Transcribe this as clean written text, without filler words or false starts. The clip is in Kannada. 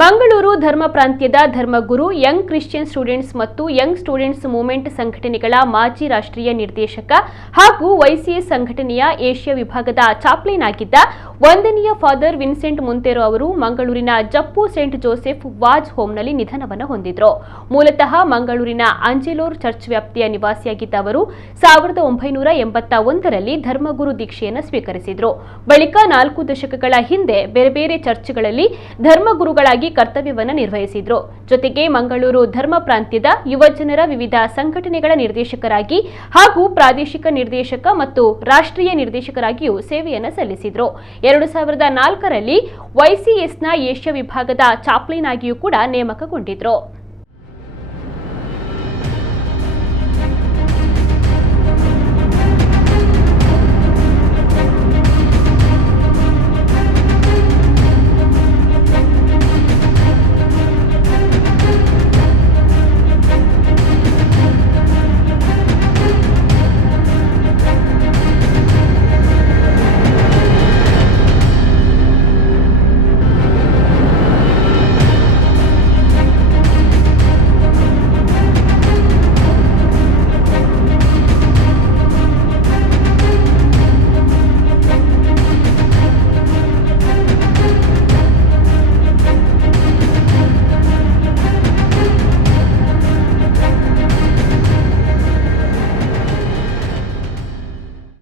ಮಂಗಳೂರು ಧರ್ಮ ಪ್ರಾಂತ್ಯದ ಧರ್ಮಗುರು ಯಂಗ್ ಕ್ರಿಶ್ಚಿಯನ್ ಸ್ಟೂಡೆಂಟ್ಸ್ ಮತ್ತು ಯಂಗ್ ಸ್ಟೂಡೆಂಟ್ಸ್ ಮೂವ್ಮೆಂಟ್ ಸಂಘಟನೆಗಳ ಮಾಜಿ ರಾಷ್ಟ್ರೀಯ ನಿರ್ದೇಶಕ ಹಾಗೂ ವೈಸಿಎಸ್ ಸಂಘಟನೆಯ ಏಷ್ಯಾ ವಿಭಾಗದ ಚಾಪ್ಲೇನ್ ಆಗಿದ್ದ ವಂದನೀಯ ಫಾದರ್ ವಿನ್ಸೆಂಟ್ ಮುಂತೆರೋ ಅವರು ಮಂಗಳೂರಿನ ಜಪ್ಪು ಸೇಂಟ್ ಜೋಸೆಫ್ ವಾಜ್ ಹೋಮ್ನಲ್ಲಿ ನಿಧನವನ್ನು ಹೊಂದಿದ್ರು. ಮೂಲತಃ ಮಂಗಳೂರಿನ ಅಂಜೆಲೋರ್ ಚರ್ಚ್ ವ್ಯಾಪ್ತಿಯ ನಿವಾಸಿಯಾಗಿದ್ದ ಅವರು 1981ರಲ್ಲಿ ಧರ್ಮಗುರು ದೀಕ್ಷೆಯನ್ನು ಸ್ವೀಕರಿಸಿದ್ರು. ಬಳಿಕ 4 ದಶಕಗಳ ಹಿಂದೆ ಬೇರೆ ಬೇರೆ ಚರ್ಚ್ಗಳಲ್ಲಿ ಧರ್ಮಗುರುಗಳಾಗಿ ಕರ್ತವ್ಯವನ್ನು ನಿರ್ವಹಿಸಿದ್ರು. ಜೊತೆಗೆ ಮಂಗಳೂರು ಧರ್ಮ ಪ್ರಾಂತ್ಯದ ಯುವಜನರ ವಿವಿಧ ಸಂಘಟನೆಗಳ ನಿರ್ದೇಶಕರಾಗಿ ಹಾಗೂ ಪ್ರಾದೇಶಿಕ ನಿರ್ದೇಶಕ ಮತ್ತು ರಾಷ್ಟ್ರೀಯ ನಿರ್ದೇಶಕರಾಗಿಯೂ ಸೇವೆಯನ್ನು ಸಲ್ಲಿಸಿದ್ರು. 2004ರಲ್ಲಿ ವೈಸಿಎಸ್ನ ಏಷ್ಯಾ ವಿಭಾಗದ ಚಾಪ್ಲೇನ್ ಆಗಿಯೂ ಕೂಡ ನೇಮಕಗೊಂಡಿದ್ರು.